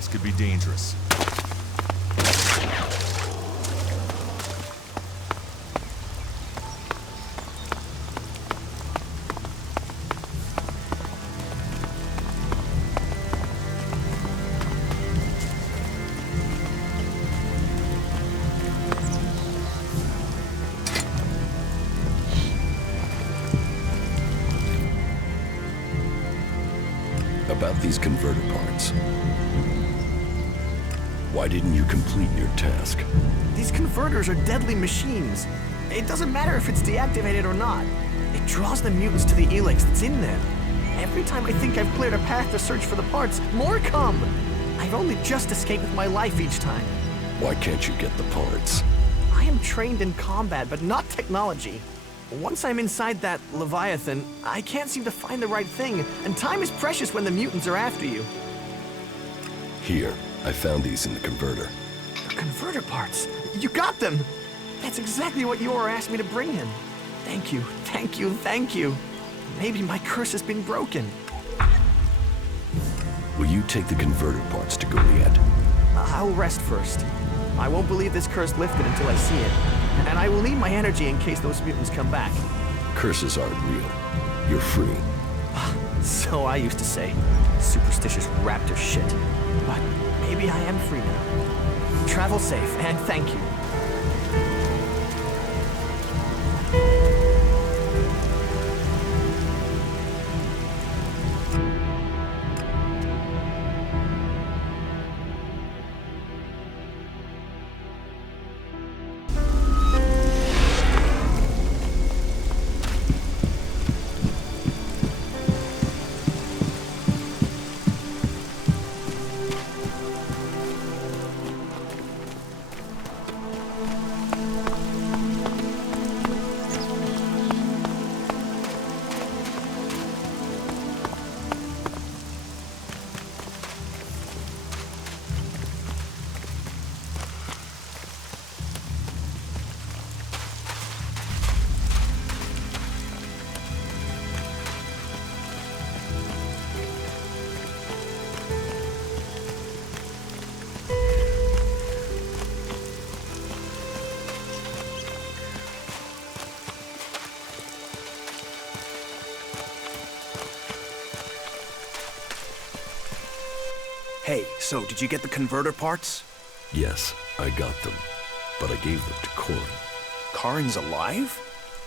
This could be dangerous. About these converter parts. Why didn't you complete your task? These converters are deadly machines. It doesn't matter if it's deactivated or not. It draws the mutants to the ELEX that's in there. Every time I think I've cleared a path to search for the parts, more come! I've only just escaped with my life each time. Why can't you get the parts? I am trained in combat, but not technology. Once I'm inside that Leviathan, I can't seem to find the right thing, and time is precious when the mutants are after you. Here, I found these in the converter. The converter parts! You got them! That's exactly what Yor asked me to bring him. Thank you, thank you, thank you. Maybe my curse has been broken. Will you take the converter parts to Goliad? I'll rest first. I won't believe this curse lifted until I see it. And I will need my energy in case those mutants come back. Curses aren't real. You're free. So I used to say. Superstitious raptor shit. But maybe I am free now. Travel safe, and thank you. Hey, so did you get the converter parts? Yes, I got them. But I gave them to Corin. Karin's alive?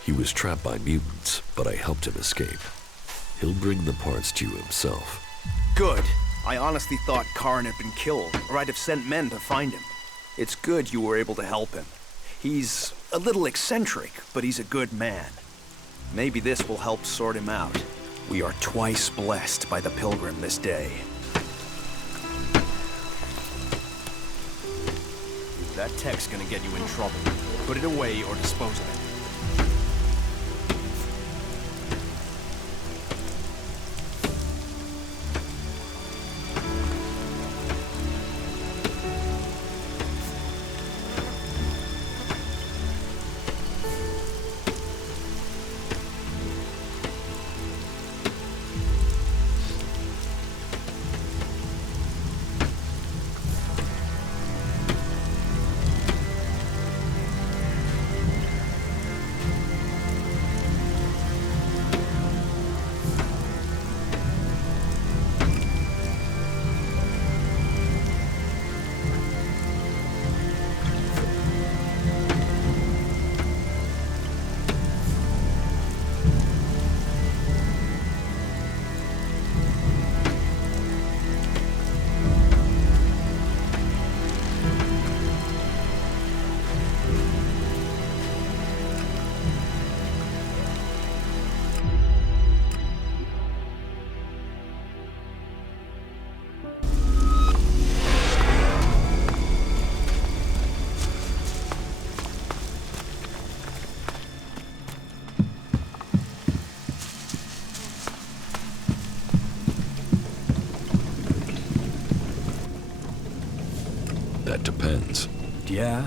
He was trapped by mutants, but I helped him escape. He'll bring the parts to you himself. Good. I honestly thought Karin had been killed, or I'd have sent men to find him. It's good you were able to help him. He's a little eccentric, but he's a good man. Maybe this will help sort him out. We are twice blessed by the Pilgrim this day. That tech's gonna get you in trouble. Put it away or dispose of it. That depends. Yeah?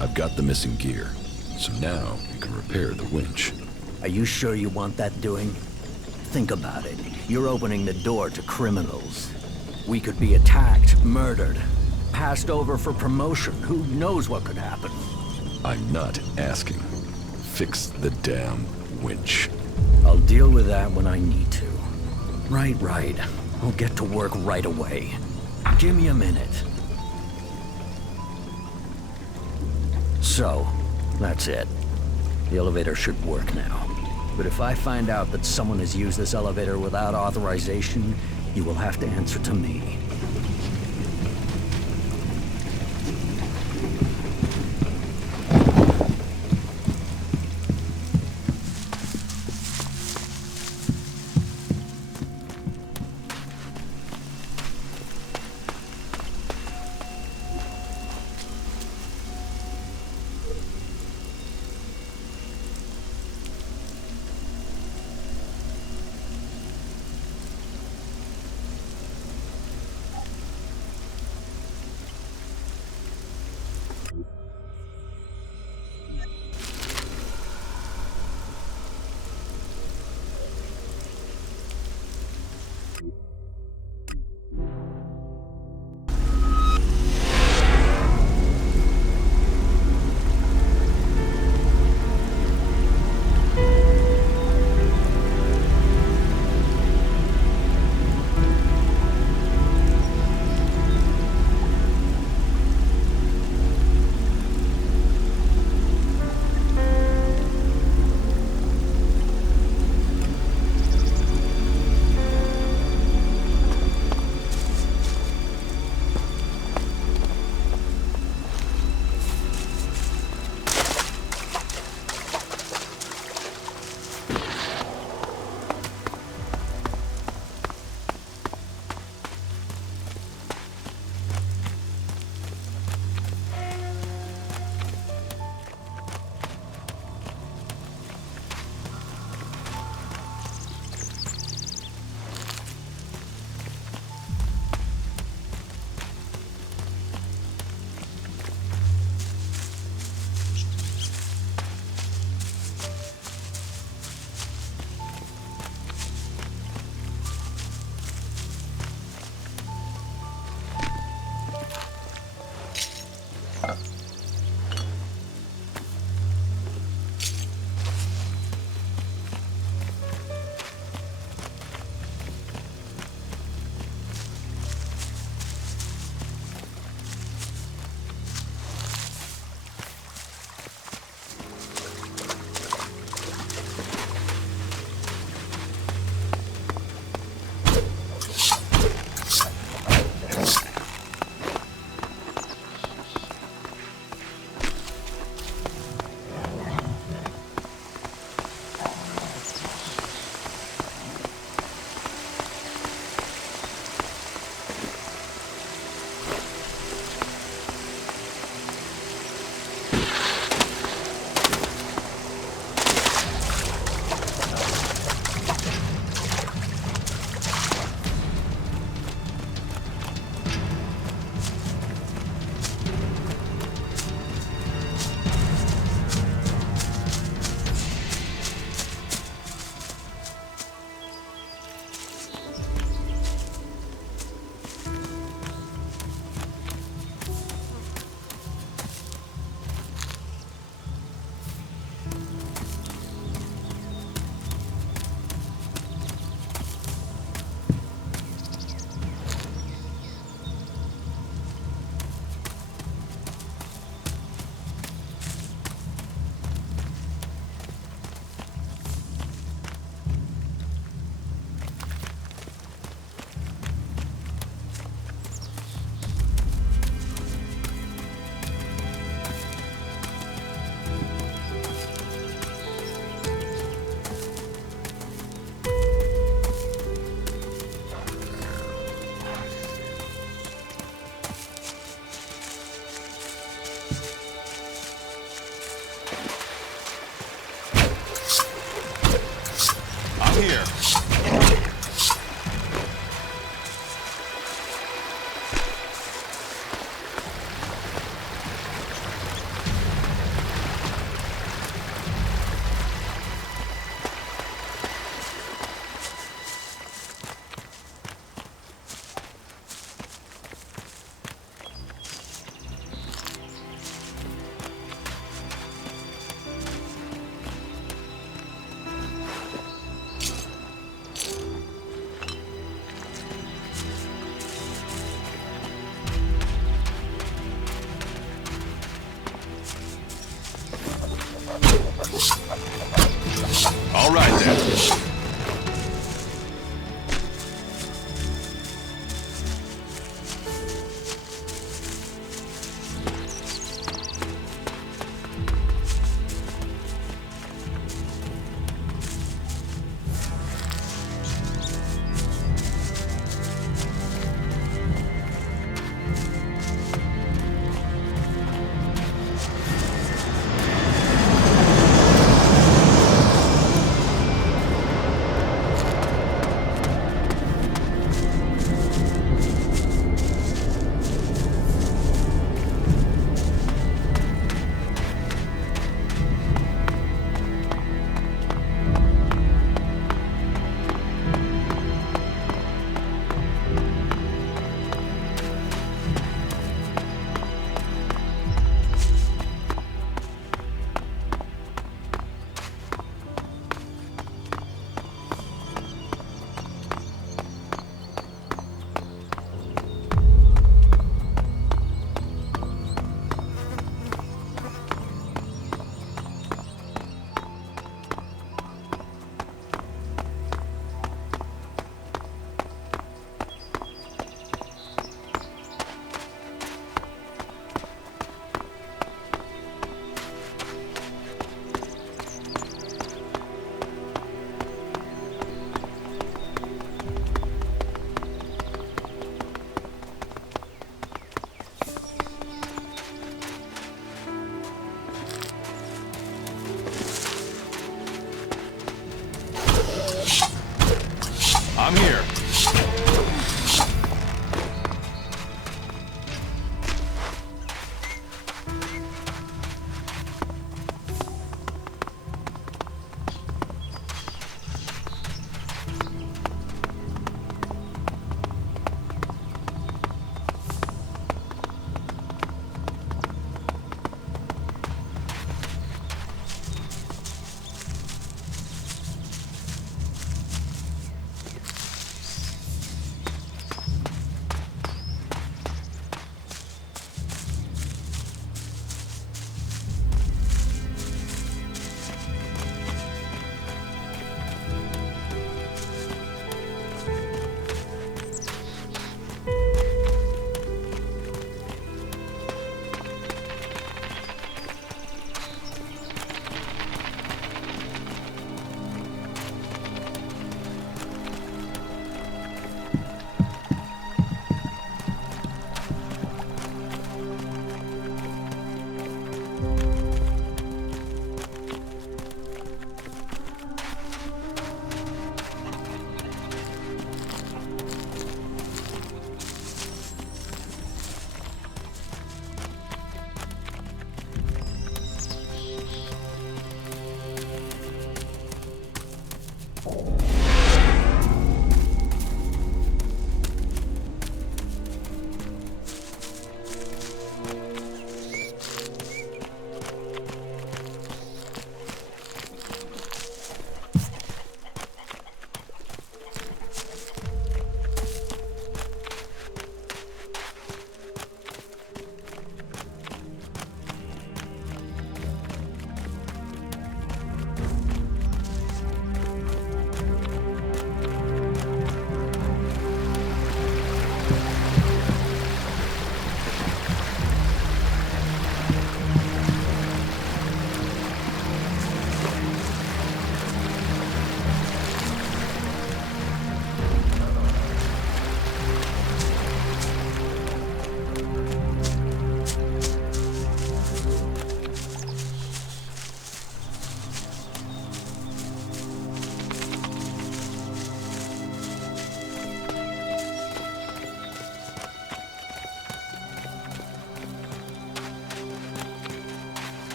I've got the missing gear, so now you can repair the winch. Are you sure you want that doing? Think about it. You're opening the door to criminals. We could be attacked, murdered, passed over for promotion. Who knows what could happen? I'm not asking. Fix the damn winch. I'll deal with that when I need to. Right. I'll get to work right away. Give me a minute. So, that's it. The elevator should work now. But if I find out that someone has used this elevator without authorization, you will have to answer to me.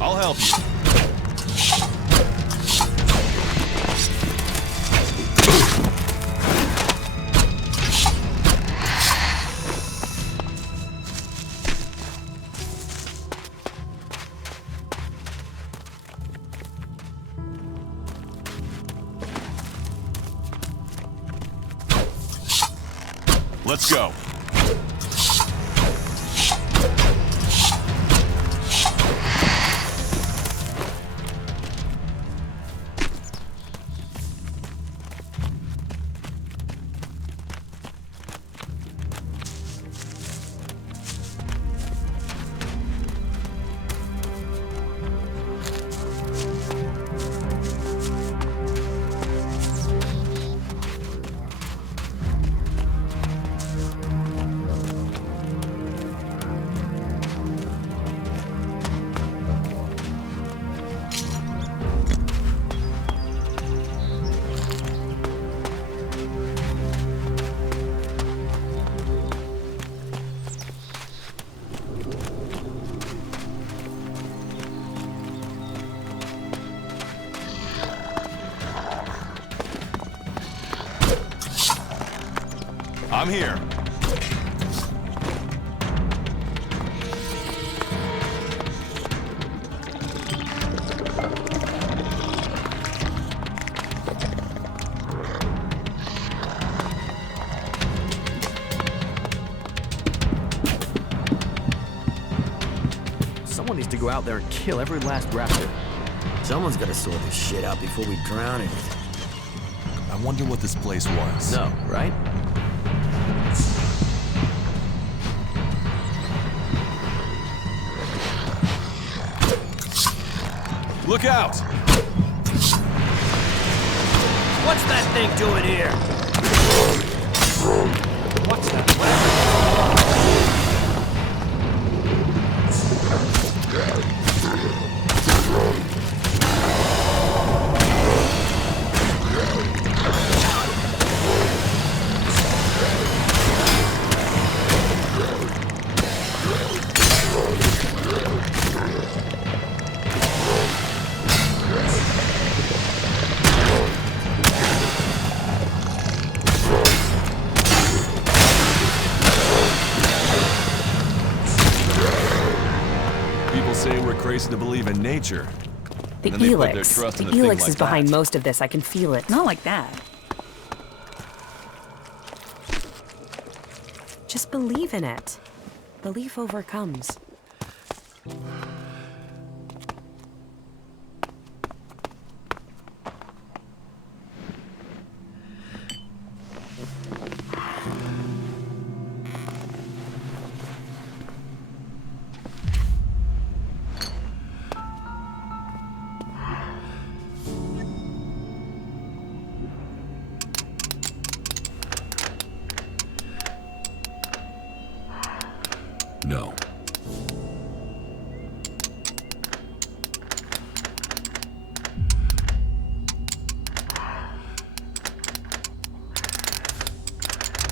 I'll help you. Let's go. I'm here. Someone needs to go out there and kill every last raptor. Someone's gotta sort this shit out before we drown in it. I wonder what this place was. No, right? Look out! What's that thing doing here? What's that? People say we're crazy to believe in nature. The And then they put their ELEX. trust The in a thing ELEX like is behind that. most of this. I can feel it. Not like that. Just believe in it. Belief overcomes. No.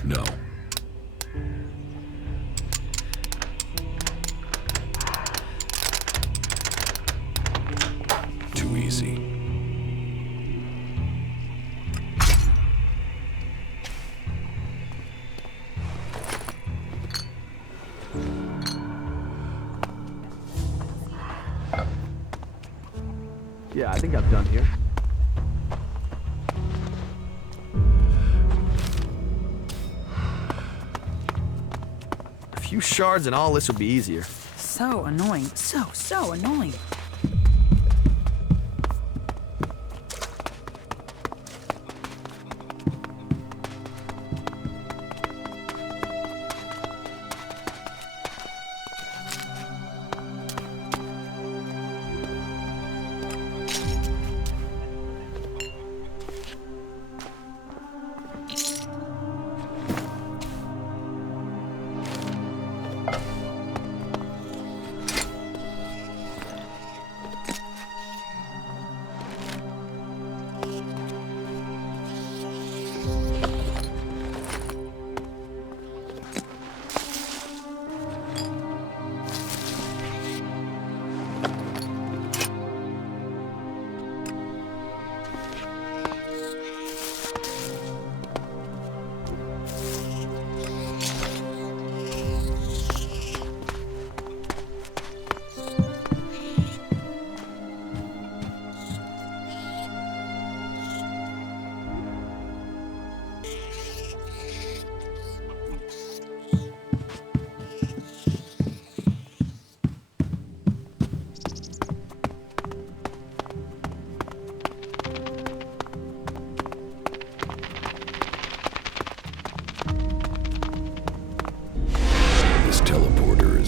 No. Too easy. Yeah, I think I'm done here. A few shards and all this would be easier. So annoying. So annoying.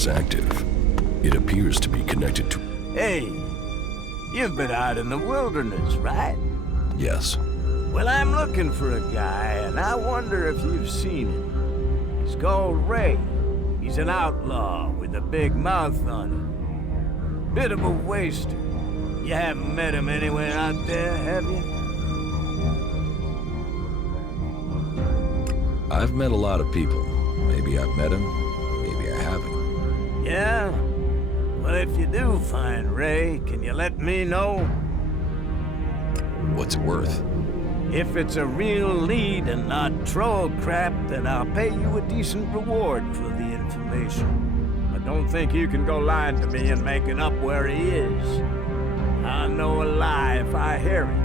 is active. It appears to be connected to... Hey, you've been out in the wilderness, right? Yes. Well, I'm looking for a guy, and I wonder if you've seen him. He's called Ray. He's an outlaw with a big mouth on him. Bit of a waster. You haven't met him anywhere out there, have you? I've met a lot of people. Maybe I've met him, maybe I haven't. Yeah? Well, if you do find Ray, can you let me know? What's it worth? If it's a real lead and not troll crap, then I'll pay you a decent reward for the information. I don't think you can go lying to me and making up where he is. I'll know a lie if I hear it.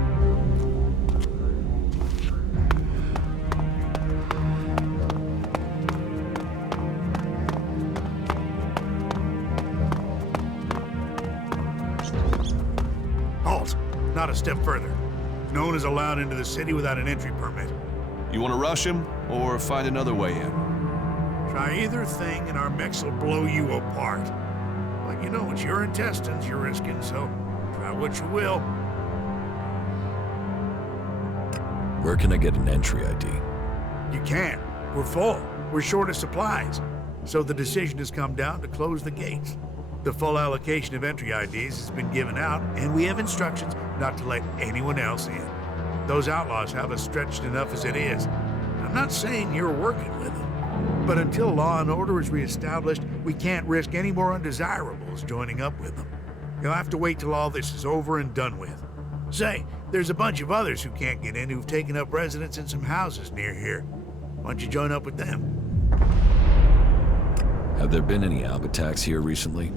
Halt! Not a step further. No one is allowed into the city without an entry permit. You want to rush him, or find another way in? Try either thing and our mechs will blow you apart. But you know, it's your intestines you're risking, so try what you will. Where can I get an entry ID? You can't. We're full. We're short of supplies. So the decision has come down to close the gates. The full allocation of entry IDs has been given out, and we have instructions not to let anyone else in. Those outlaws have us stretched enough as it is. I'm not saying you're working with them, but until law and order is reestablished, we can't risk any more undesirables joining up with them. You'll have to wait till all this is over and done with. Say, there's a bunch of others who can't get in who've taken up residence in some houses near here. Why don't you join up with them? Have there been any Alb attacks here recently?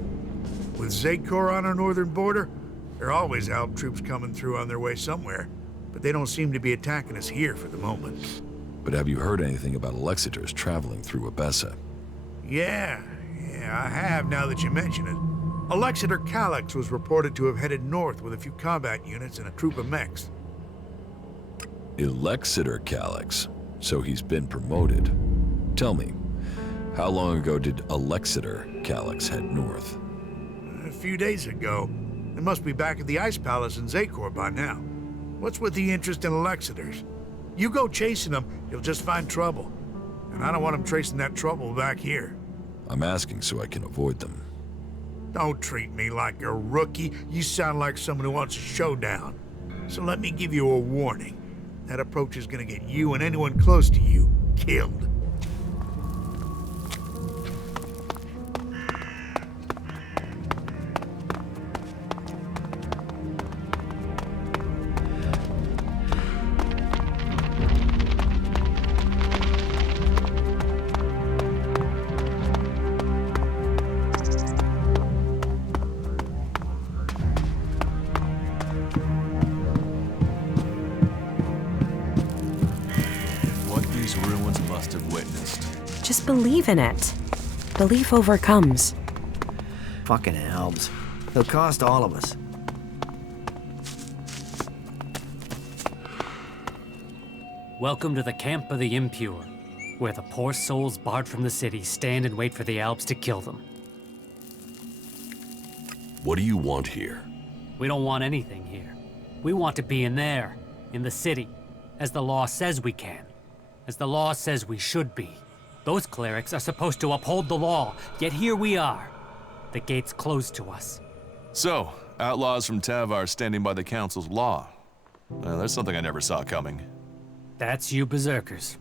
With Zakor on our northern border, there are always Alb troops coming through on their way somewhere, but they don't seem to be attacking us here for the moment. But have you heard anything about Alexiters traveling through Abessa? Yeah, I have now that you mention it. Alexiter Calyx was reported to have headed north with a few combat units and a troop of mechs. Alexiter Calyx? So he's been promoted. Tell me, how long ago did Alexiter Calyx head north? A few days ago. They must be back at the Ice Palace in Zakor by now. What's with the interest in Alexiters? You go chasing them, you'll just find trouble. And I don't want them tracing that trouble back here. I'm asking so I can avoid them. Don't treat me like a rookie. You sound like someone who wants a showdown. So let me give you a warning. That approach is gonna get you and anyone close to you killed. Ruins must have witnessed. Just believe in it. Belief overcomes. Fucking Albs. They'll cost all of us. Welcome to the camp of the impure, where the poor souls barred from the city stand and wait for the Alps to kill them. What do you want here? We don't want anything here. We want to be in there, in the city, as the law says we can, as the law says we should be. Those clerics are supposed to uphold the law, yet here we are. The gate's closed to us. So, outlaws from Tavar standing by the council's law. There's something I never saw coming. That's you berserkers.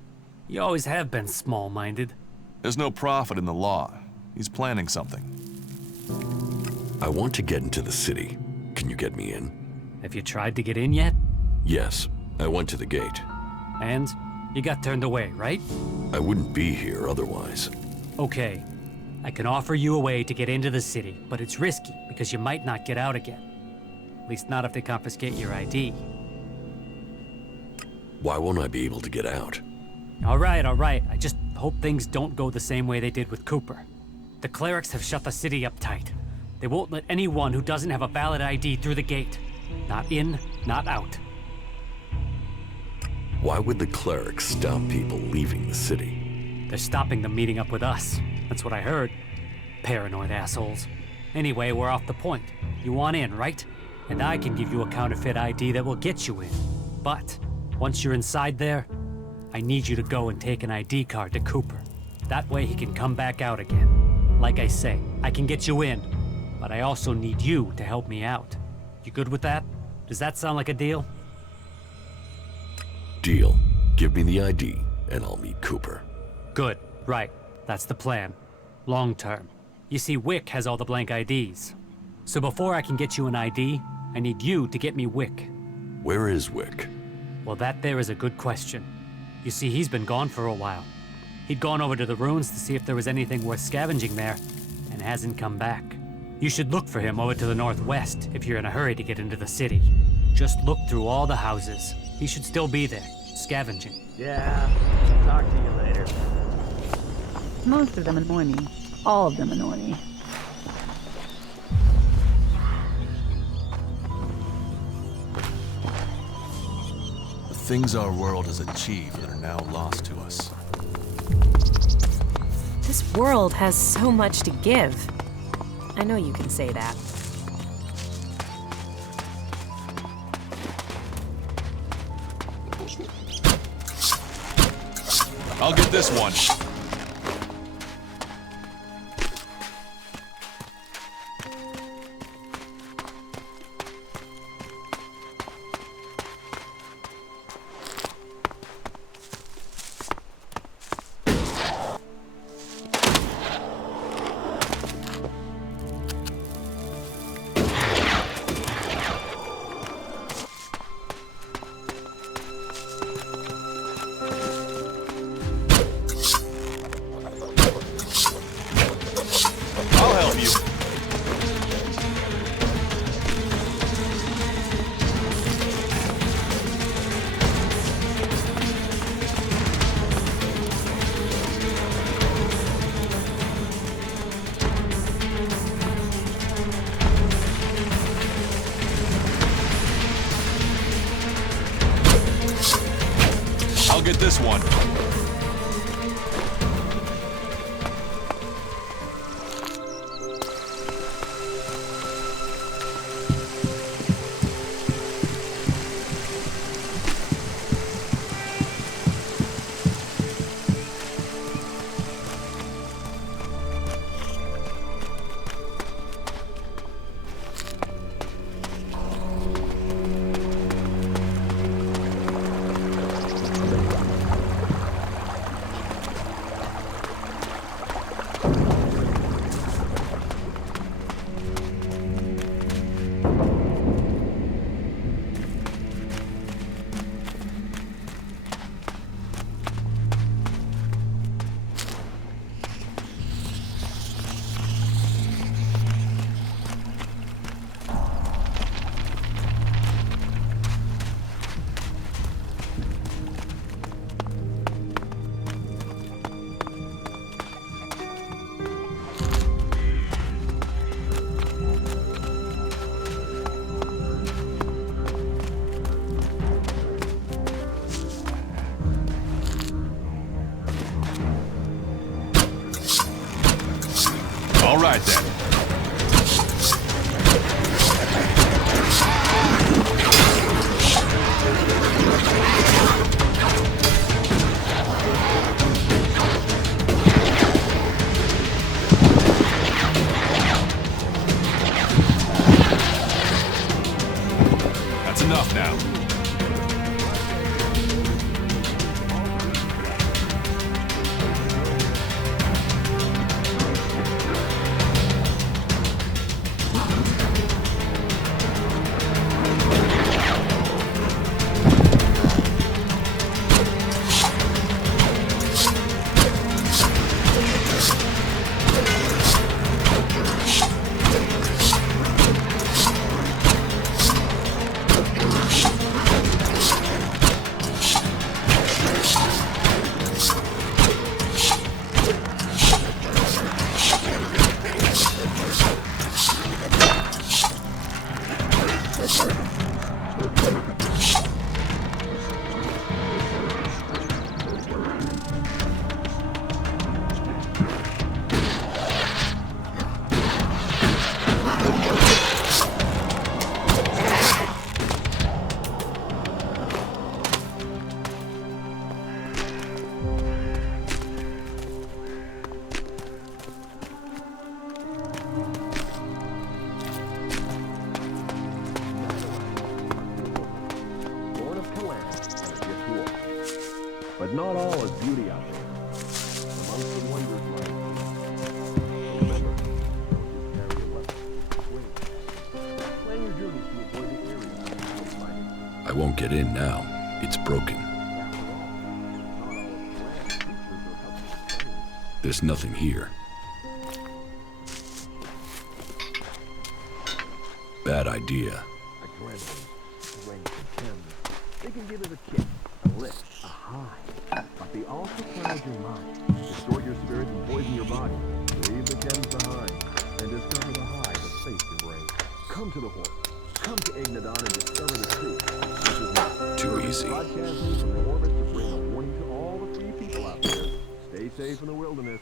You always have been small-minded. There's no profit in the law. He's planning something. I want to get into the city. Can you get me in? Have you tried to get in yet? Yes, I went to the gate. And you got turned away, right? I wouldn't be here otherwise. Okay. I can offer you a way to get into the city, but it's risky because you might not get out again. At least not if they confiscate your ID. Why won't I be able to get out? All right. I just hope things don't go the same way they did with Cooper. The clerics have shut the city up tight. They won't let anyone who doesn't have a valid ID through the gate. Not in, not out. Why would the clerics stop people leaving the city? They're stopping them meeting up with us. That's what I heard. Paranoid assholes. Anyway, we're off the point. You want in, right? And I can give you a counterfeit ID that will get you in. But once you're inside there, I need you to go and take an ID card to Cooper. That way he can come back out again. Like I say, I can get you in, but I also need you to help me out. You good with that? Does that sound like a deal? Deal. Give me the ID, and I'll meet Cooper. Good. Right. That's the plan. Long term. You see, Wick has all the blank IDs. So before I can get you an ID, I need you to get me Wick. Where is Wick? Well, that there is a good question. You see, he's been gone for a while. He'd gone over to the ruins to see if there was anything worth scavenging there, and hasn't come back. You should look for him over to the northwest if you're in a hurry to get into the city. Just look through all the houses. He should still be there, scavenging. Yeah, talk to you later. Most of them annoy me. All of them annoy me. The things our world has achieved that are now lost to us. This world has so much to give. I know you can say that. I'll get this one. I'll get this one. All right, then. That's enough now. But not all is beauty out there. Amongst the wonders lies remember, don't just carry a weapon. Wait. Plan your journey to avoid the area. I won't get in now. It's broken. There's nothing here. Bad idea. They can give it a kick, a lift, a high. But they also cloud your mind, distort your spirit and poison your body. Leave the gems behind and discover the high that face your brain. Come to the horse. Come to Ignadon and discover the truth. Too easy. Broadcasting from the orbit to bring a warning to all the free people out there. Stay safe in the wilderness.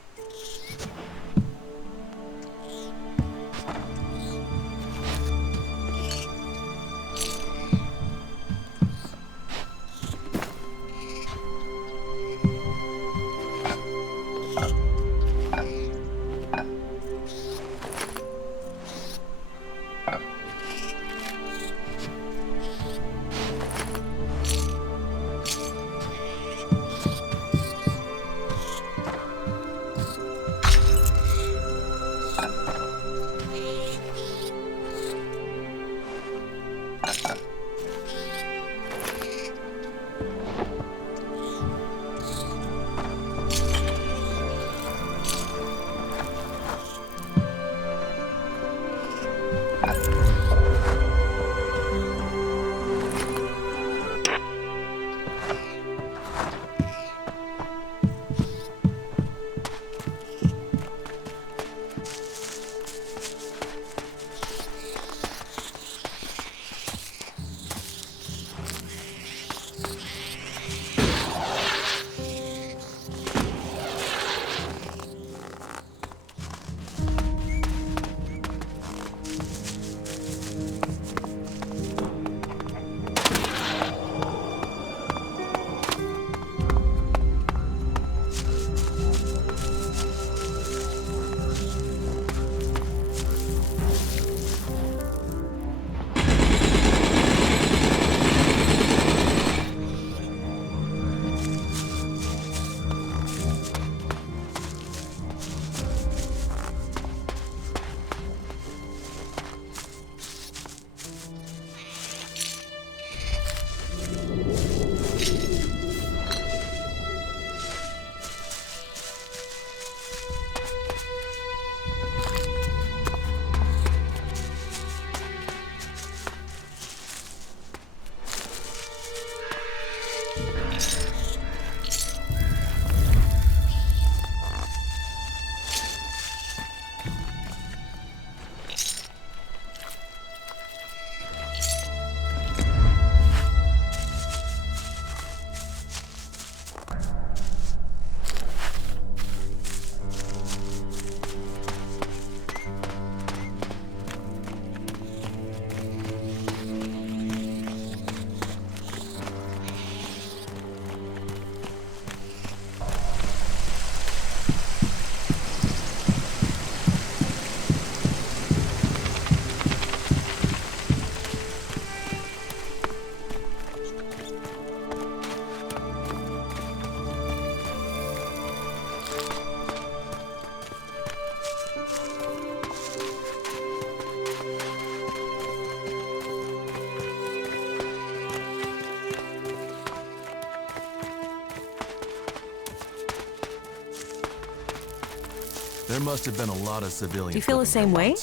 There must have been a lot of civilians. Do you feel the same way?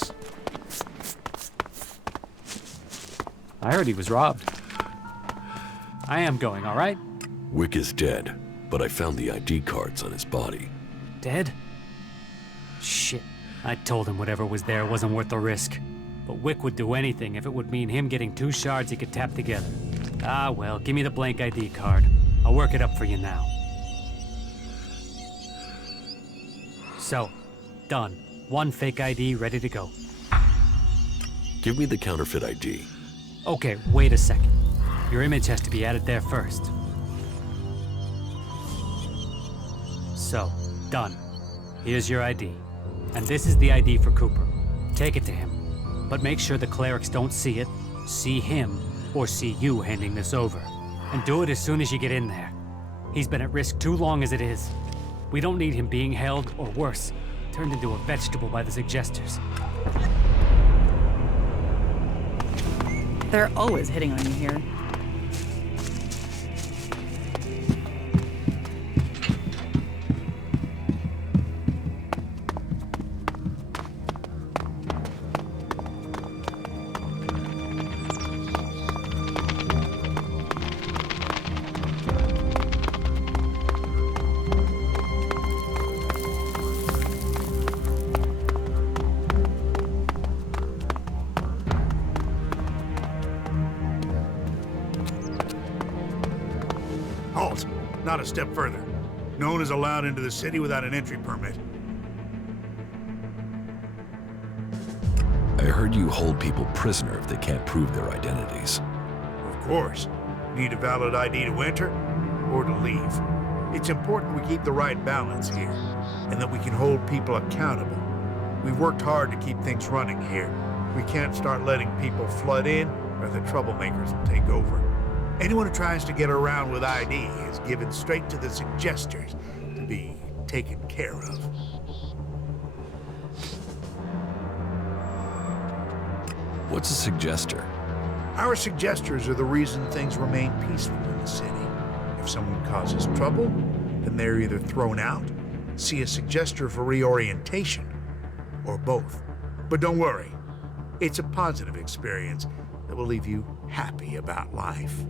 I heard he was robbed. I am going, all right? Wick is dead, but I found the ID cards on his body. Dead? Shit. I told him whatever was there wasn't worth the risk. But Wick would do anything if it would mean him getting 2 shards he could tap together. Ah, well, give me the blank ID card. I'll work it up for you now. So, done. 1 fake ID ready to go. Give me the counterfeit ID. Okay, wait a second. Your image has to be added there first. So, done. Here's your ID. And this is the ID for Cooper. Take it to him. But make sure the clerics don't see it, see him, or see you handing this over. And do it as soon as you get in there. He's been at risk too long as it is. We don't need him being held, or worse, turned into a vegetable by the suggesters. They're always hitting on you here. Halt! Not a step further. No one is allowed into the city without an entry permit. I heard you hold people prisoner if they can't prove their identities. Of course. Need a valid ID to enter or to leave. It's important we keep the right balance here, and that we can hold people accountable. We've worked hard to keep things running here. We can't start letting people flood in, or the troublemakers will take over. Anyone who tries to get around with ID is given straight to the suggesters to be taken care of. What's a suggester? Our suggesters are the reason things remain peaceful in the city. If someone causes trouble, then they're either thrown out, see a suggester for reorientation, or both. But don't worry, it's a positive experience that will leave you happy about life.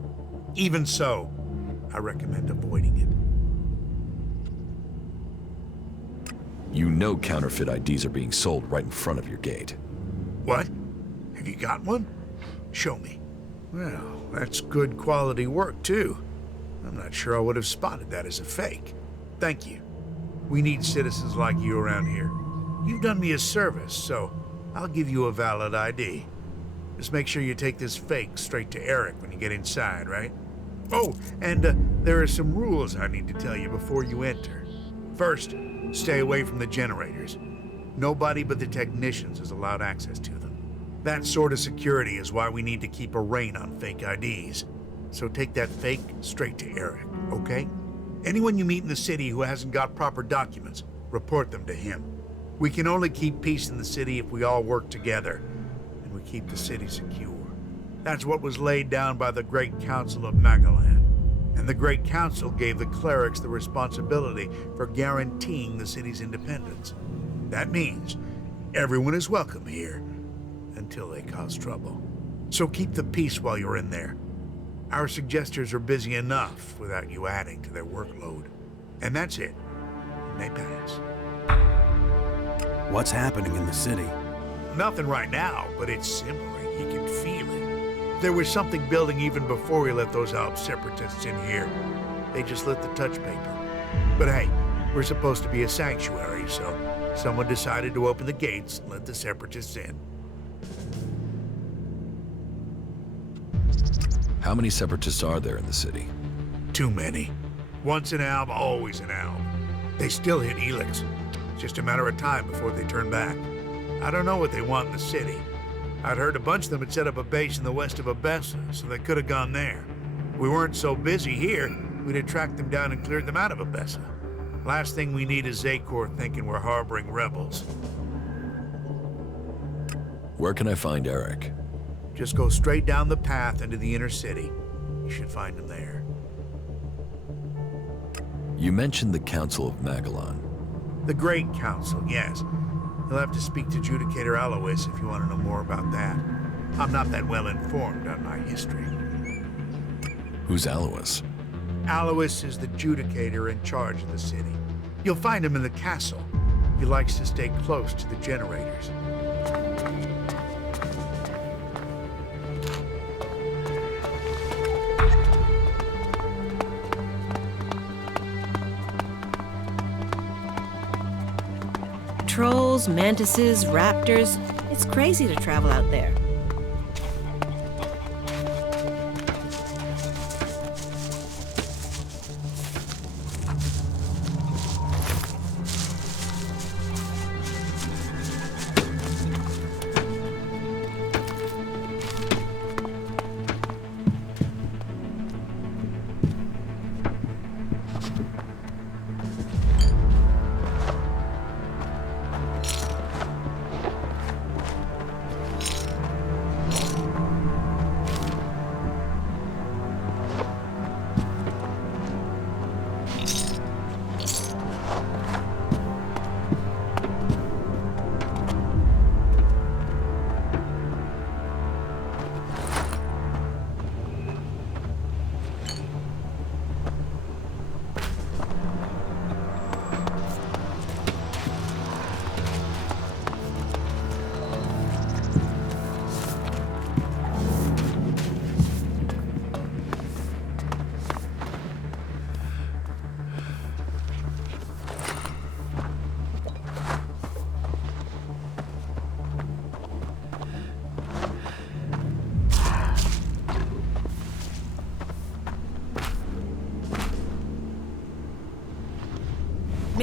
Even so, I recommend avoiding it. You know counterfeit IDs are being sold right in front of your gate. What? Have you got one? Show me. Well, that's good quality work, too. I'm not sure I would have spotted that as a fake. Thank you. We need citizens like you around here. You've done me a service, so I'll give you a valid ID. Just make sure you take this fake straight to Eric when you get inside, right? Oh, and there are some rules I need to tell you before you enter. First, stay away from the generators. Nobody but the technicians is allowed access to them. That sort of security is why we need to keep a rein on fake IDs. So take that fake straight to Eric, okay? Anyone you meet in the city who hasn't got proper documents, report them to him. We can only keep peace in the city if we all work together, and we keep the city secure. That's what was laid down by the Great Council of Magalan. And the Great Council gave the clerics the responsibility for guaranteeing the city's independence. That means everyone is welcome here, until they cause trouble. So keep the peace while you're in there. Our suggesters are busy enough without you adding to their workload. And that's it. You may pass. What's happening in the city? Nothing right now, but it's simmering. You can feel it. There was something building even before we let those Alp separatists in here. They just lit the touch paper. But hey, we're supposed to be a sanctuary, so someone decided to open the gates and let the separatists in. How many separatists are there in the city? Too many. Once an Alb, always an Alb. They still hit ELEX. It's just a matter of time before they turn back. I don't know what they want in the city. I'd heard a bunch of them had set up a base in the west of Abessa, so they could have gone there. If we weren't so busy here, we'd have tracked them down and cleared them out of Abessa. Last thing we need is Zakor thinking we're harboring rebels. Where can I find Eric? Just go straight down the path into the inner city. You should find him there. You mentioned the Council of Magalan. The Great Council, yes. You'll have to speak to Judicator Alois if you want to know more about that. I'm not that well informed on my history. Who's Alois? Alois is the Judicator in charge of the city. You'll find him in the castle. He likes to stay close to the generators. Trolls, mantises, raptors. It's crazy to travel out there.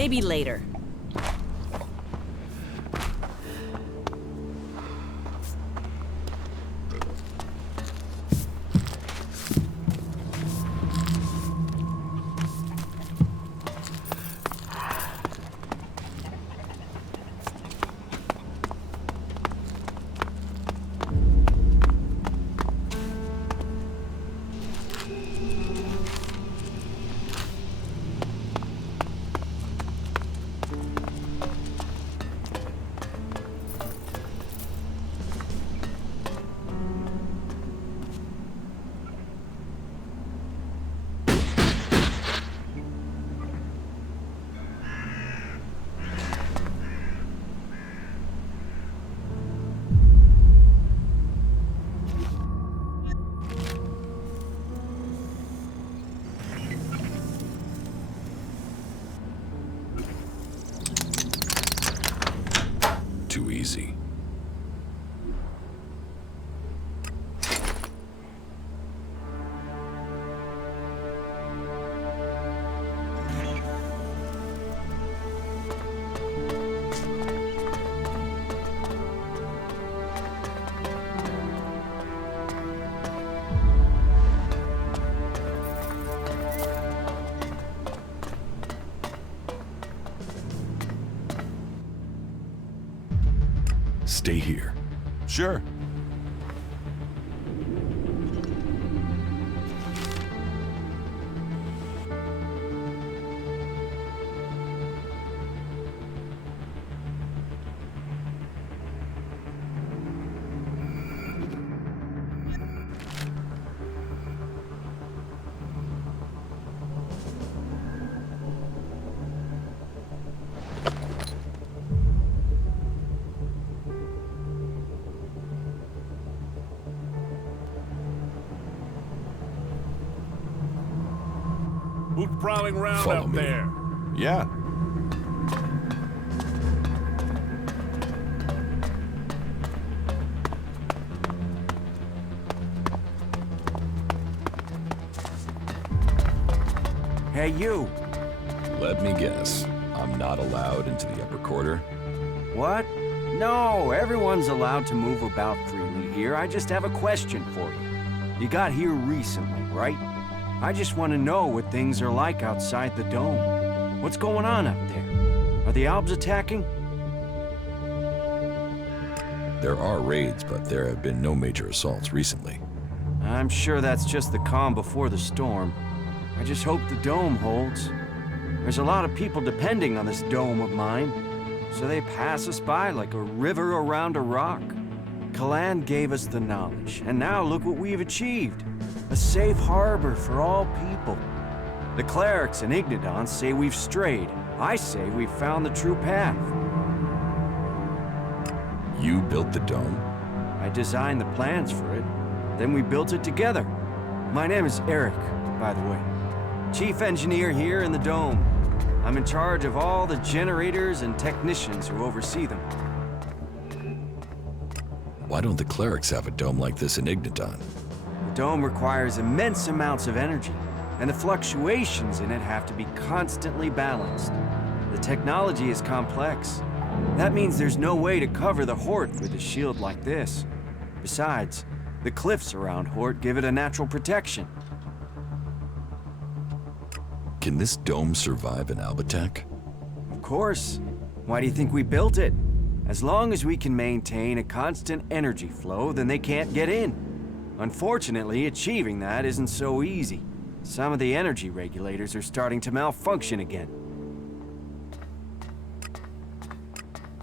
Maybe later. Too easy. Stay here. Sure. Who's prowling around Follow up me. there? Yeah. Hey, you. Let me guess. I'm not allowed into the upper quarter? What? No, everyone's allowed to move about freely here. I just have a question for you. You got here recently, right? I just want to know what things are like outside the dome. What's going on out there? Are the Albs attacking? There are raids, but there have been no major assaults recently. I'm sure that's just the calm before the storm. I just hope the dome holds. There's a lot of people depending on this dome of mine, so they pass us by like a river around a rock. Kalan gave us the knowledge, and now look what we've achieved. A safe harbor for all people. The clerics and Ignodons say we've strayed. I say we've found the true path. You built the dome? I designed the plans for it, then we built it together. My name is Eric, by the way. Chief engineer here in the dome. I'm in charge of all the generators and technicians who oversee them. Why don't the clerics have a dome like this in Ignodon? The dome requires immense amounts of energy, and the fluctuations in it have to be constantly balanced. The technology is complex. That means there's no way to cover the Hort with a shield like this. Besides, the cliffs around Hort give it a natural protection. Can this dome survive an Alb attack? Of course. Why do you think we built it? As long as we can maintain a constant energy flow, then they can't get in. Unfortunately, achieving that isn't so easy. Some of the energy regulators are starting to malfunction again.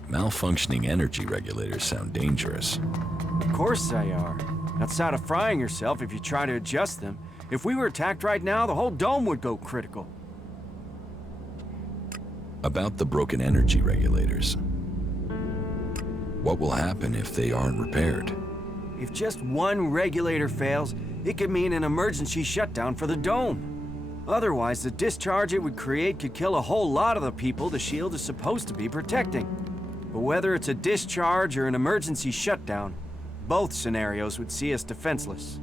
Malfunctioning energy regulators sound dangerous. Of course they are. Outside of frying yourself if you try to adjust them. If we were attacked right now, the whole dome would go critical. About the broken energy regulators. What will happen if they aren't repaired? If just one regulator fails, it could mean an emergency shutdown for the dome. Otherwise, the discharge it would create could kill a whole lot of the people the shield is supposed to be protecting. But whether it's a discharge or an emergency shutdown, both scenarios would see us defenseless.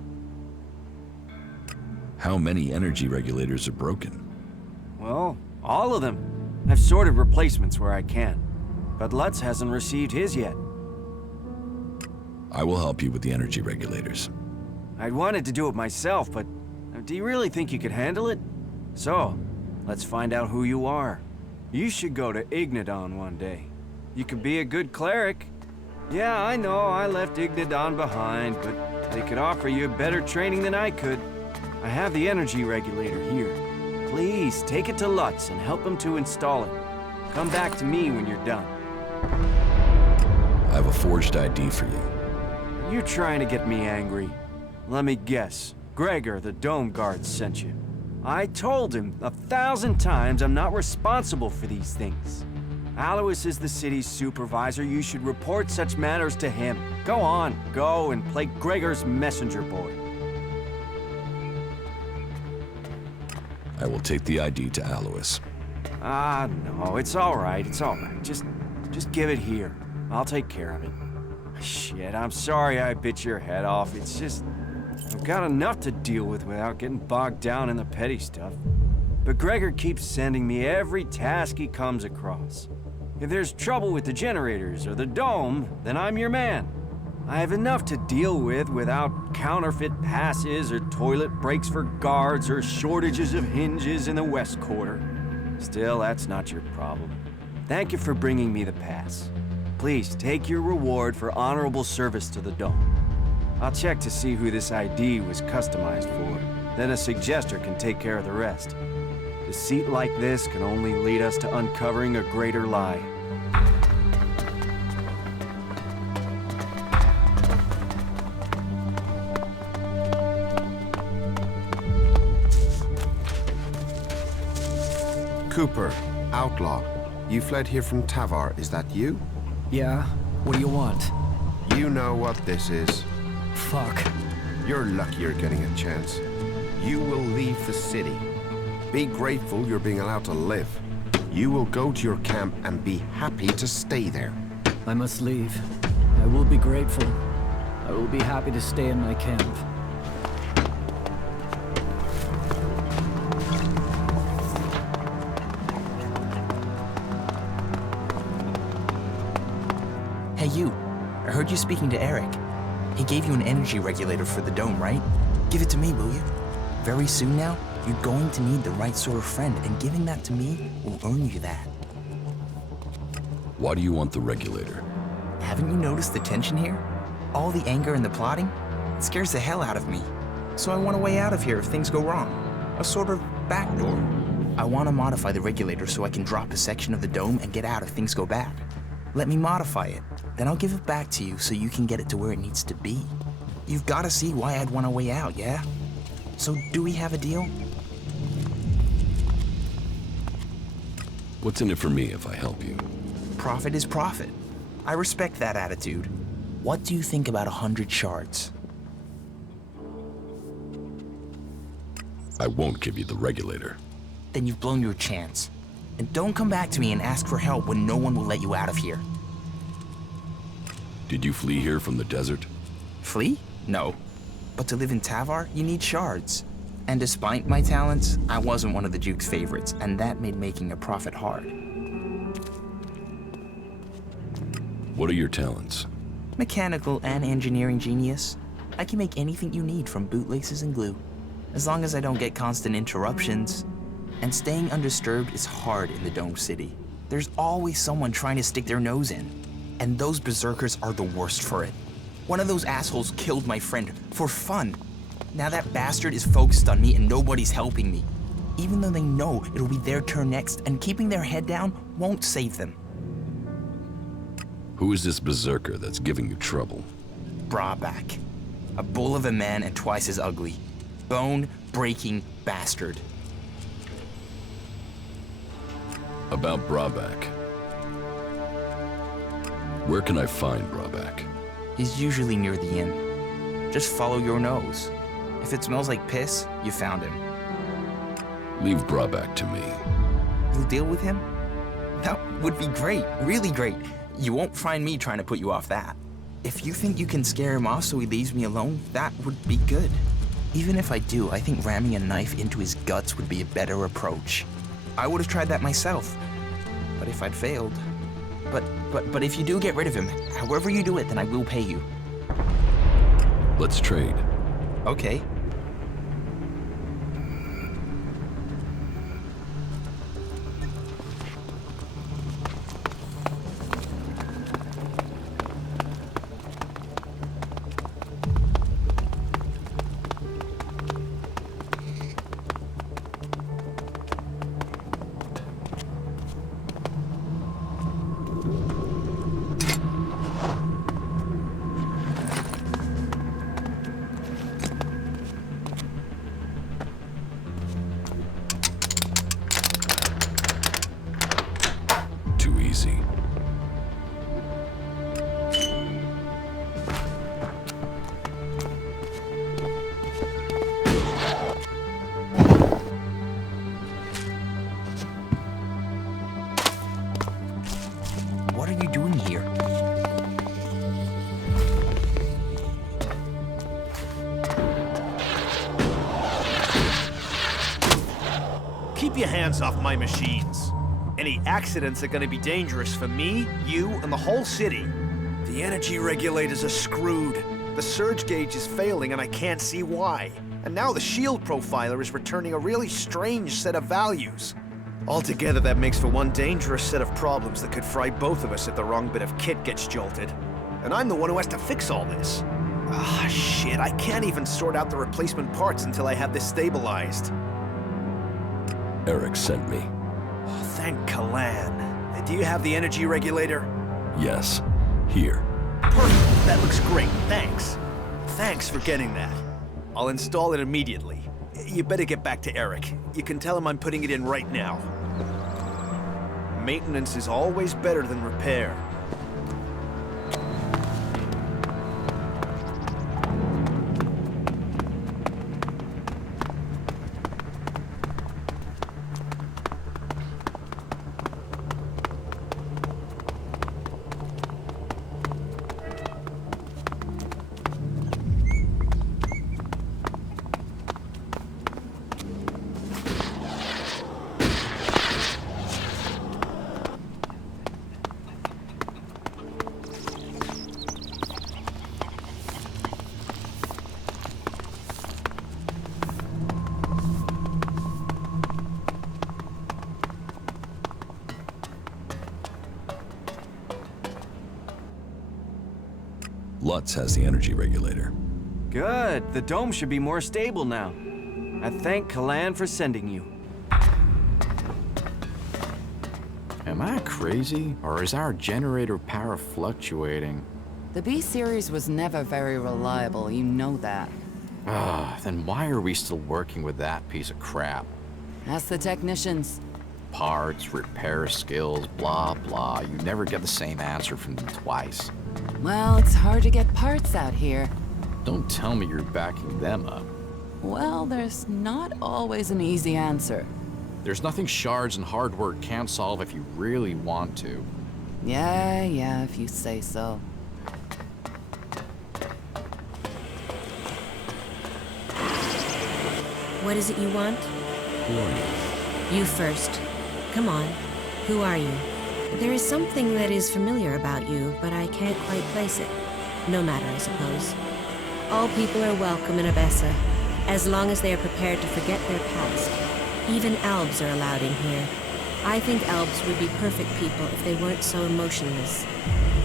How many energy regulators are broken? Well, all of them. I've sorted replacements where I can, but Lutz hasn't received his yet. I will help you with the energy regulators. I'd wanted to do it myself, but do you really think you could handle it? So, let's find out who you are. You should go to Ignadon one day. You could be a good cleric. Yeah, I know, I left Ignadon behind, but they could offer you better training than I could. I have the energy regulator here. Please, take it to Lutz and help him to install it. Come back to me when you're done. I have a forged ID for you. You're trying to get me angry. Let me guess. Gregor, the Dome Guard, sent you. I told him 1,000 times I'm not responsible for these things. Alois is the city's supervisor. You should report such matters to him. Go on, go and play Gregor's messenger boy. I will take the ID to Alois. Ah, no, it's all right, it's all right. Just give it here. I'll take care of it. Shit, I'm sorry I bit your head off. It's just, I've got enough to deal with without getting bogged down in the petty stuff. But Gregor keeps sending me every task he comes across. If there's trouble with the generators or the dome, then I'm your man. I have enough to deal with without counterfeit passes or toilet breaks for guards or shortages of hinges in the West Quarter. Still, that's not your problem. Thank you for bringing me the pass. Please take your reward for honorable service to the dome. I'll check to see who this ID was customized for. Then a suggester can take care of the rest. Deceit like this can only lead us to uncovering a greater lie. Cooper, outlaw. You fled here from Tavar, is that you? Yeah? What do you want? You know what this is. Fuck. You're lucky you're getting a chance. You will leave the city. Be grateful you're being allowed to live. You will go to your camp and be happy to stay there. I must leave. I will be grateful. I will be happy to stay in my camp. Hey, you. I heard you speaking to Eric. He gave you an energy regulator for the dome, right? Give it to me, will you? Very soon now, you're going to need the right sort of friend, and giving that to me will earn you that. Why do you want the regulator? Haven't you noticed the tension here? All the anger and the plotting? It scares the hell out of me. So I want a way out of here if things go wrong. A sort of backdoor. I want to modify the regulator so I can drop a section of the dome and get out if things go bad. Let me modify it. Then I'll give it back to you so you can get it to where it needs to be. You've got to see why I'd want a way out, yeah? So do we have a deal? What's in it for me if I help you? Profit is profit. I respect that attitude. What do you think about 100 shards? I won't give you the regulator. Then you've blown your chance. And don't come back to me and ask for help when no one will let you out of here. Did you flee here from the desert? Flee? No. But to live in Tavar, you need shards. And despite my talents, I wasn't one of the Duke's favorites, and that made making a profit hard. What are your talents? Mechanical and engineering genius. I can make anything you need from bootlaces and glue. As long as I don't get constant interruptions. And staying undisturbed is hard in the Dome City. There's always someone trying to stick their nose in. And those berserkers are the worst for it. One of those assholes killed my friend for fun. Now that bastard is focused on me and nobody's helping me. Even though they know it'll be their turn next, and keeping their head down won't save them. Who is this berserker that's giving you trouble? Brabak. A bull of a man and twice as ugly. Bone-breaking bastard. About Brabak. Where can I find Brabak? He's usually near the inn. Just follow your nose. If it smells like piss, you found him. Leave Brabak to me. You'll deal with him? That would be great, really great. You won't find me trying to put you off that. If you think you can scare him off so he leaves me alone, that would be good. Even if I do, I think ramming a knife into his guts would be a better approach. I would have tried that myself. but if I'd failed. But if you do get rid of him, however you do it, then I will pay you. Let's trade. Okay. Too easy. What are you doing here? Keep your hands off my machines. Any accidents are gonna be dangerous for me, you, and the whole city. The energy regulators are screwed. The surge gauge is failing and I can't see why. And now the shield profiler is returning a really strange set of values. Altogether, that makes for one dangerous set of problems that could fry both of us if the wrong bit of kit gets jolted. And I'm the one who has to fix all this. Ah, shit, I can't even sort out the replacement parts until I have this stabilized. Eric sent me. Oh, thank Kalan. Do you have the energy regulator? Yes. Here. Perfect, that looks great, thanks. Thanks for getting that. I'll install it immediately. You better get back to Eric. You can tell him I'm putting it in right now. Maintenance is always better than repair. Lutz has the energy regulator. Good. The dome should be more stable now. I thank Kalan for sending you. Am I crazy, or is our generator power fluctuating? The B-series was never very reliable, you know that. Then why are we still working with that piece of crap? Ask the technicians. Parts, repair skills, blah, blah. You never get the same answer from them twice. Well, it's hard to get parts out here. Don't tell me you're backing them up. Well, there's not always an easy answer. There's nothing shards and hard work can't solve if you really want to. Yeah, if you say so. What is it you want? Who are you? You first. Come on. Who are you? There is something that is familiar about you, but I can't quite place it. No matter, I suppose. All people are welcome in Abessa, as long as they are prepared to forget their past. Even elves are allowed in here. I think elves would be perfect people if they weren't so emotionless.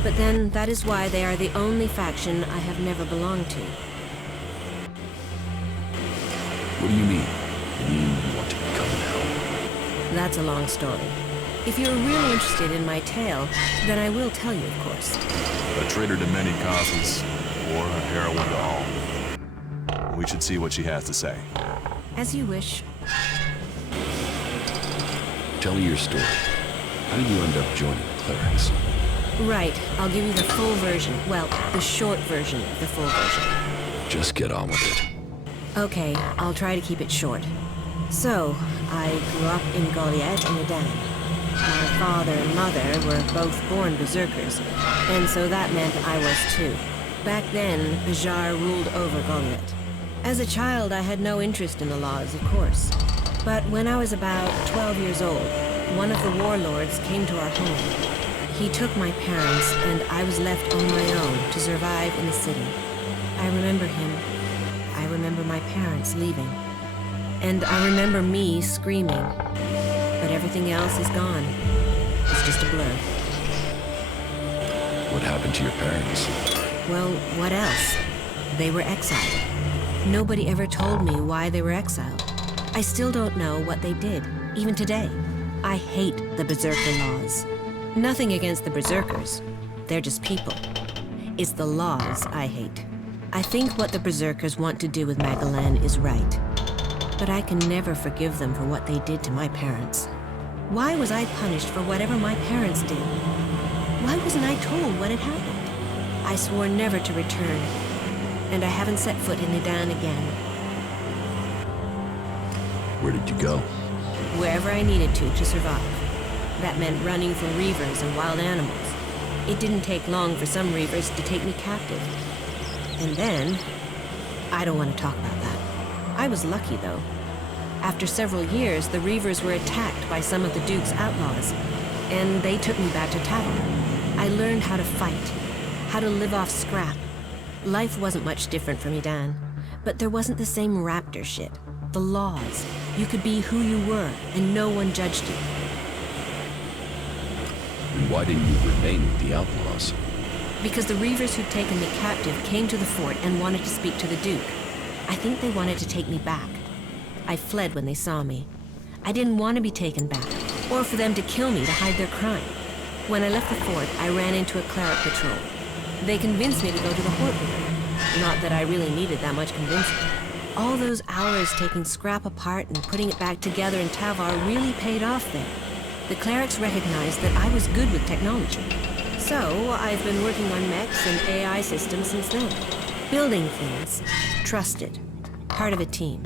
But then, that is why they are the only faction I have never belonged to. What do you mean? You want to become an elf? That's a long story. If you're really interested in my tale, then I will tell you, of course. A traitor to many causes, or a heroine to all. We should see what she has to say. As you wish. Tell me your story. How did you end up joining the clerics? Right, I'll give you the full version. Well, the short version of the full version. Just get on with it. Okay, I'll try to keep it short. So, I grew up in Goliath in Adan. My father and mother were both born berserkers, and so that meant I was too. Back then, Bajar ruled over Goliath. As a child, I had no interest in the laws, of course. But when I was about 12 years old, one of the warlords came to our home. He took my parents, and I was left on my own to survive in the city. I remember him. I remember my parents leaving. And I remember me screaming. But everything else is gone. It's just a blur. What happened to your parents? Well, what else? They were exiled. Nobody ever told me why they were exiled. I still don't know what they did, even today. I hate the Berserker laws. Nothing against the Berserkers. They're just people. It's the laws I hate. I think what the Berserkers want to do with Magalan is right. But I can never forgive them for what they did to my parents. Why was I punished for whatever my parents did? Why wasn't I told what had happened? I swore never to return, and I haven't set foot in Nidan again. Where did you go? Wherever I needed to survive. That meant running from reavers and wild animals. It didn't take long for some reavers to take me captive. And then, I don't want to talk about that. I was lucky, though. After several years, the reavers were attacked by some of the Duke's outlaws, and they took me back to Tavar. I learned how to fight, how to live off scrap. Life wasn't much different from Nidan, but there wasn't the same raptor shit. The laws. You could be who you were, and no one judged you. And why didn't you remain with the outlaws? Because the reavers who'd taken me captive came to the fort and wanted to speak to the Duke. I think they wanted to take me back. I fled when they saw me. I didn't want to be taken back, or for them to kill me to hide their crime. When I left the fort, I ran into a cleric patrol. They convinced me to go to the Hort room. Not that I really needed that much convincing. All those hours taking scrap apart and putting it back together in Tavar really paid off there. The clerics recognized that I was good with technology. So, I've been working on mechs and AI systems since then. Building things. Trusted. Part of a team.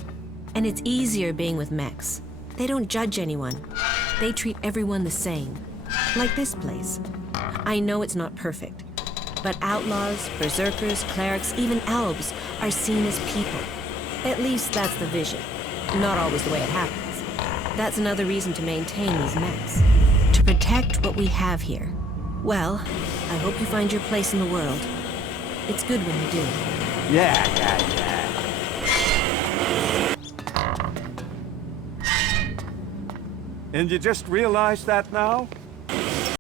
And it's easier being with mechs. They don't judge anyone. They treat everyone the same. Like this place. I know it's not perfect. But outlaws, berserkers, clerics, even elves are seen as people. At least that's the vision. Not always the way it happens. That's another reason to maintain these mechs. To protect what we have here. Well, I hope you find your place in the world. It's good when you do. Yeah. And you just realized that now?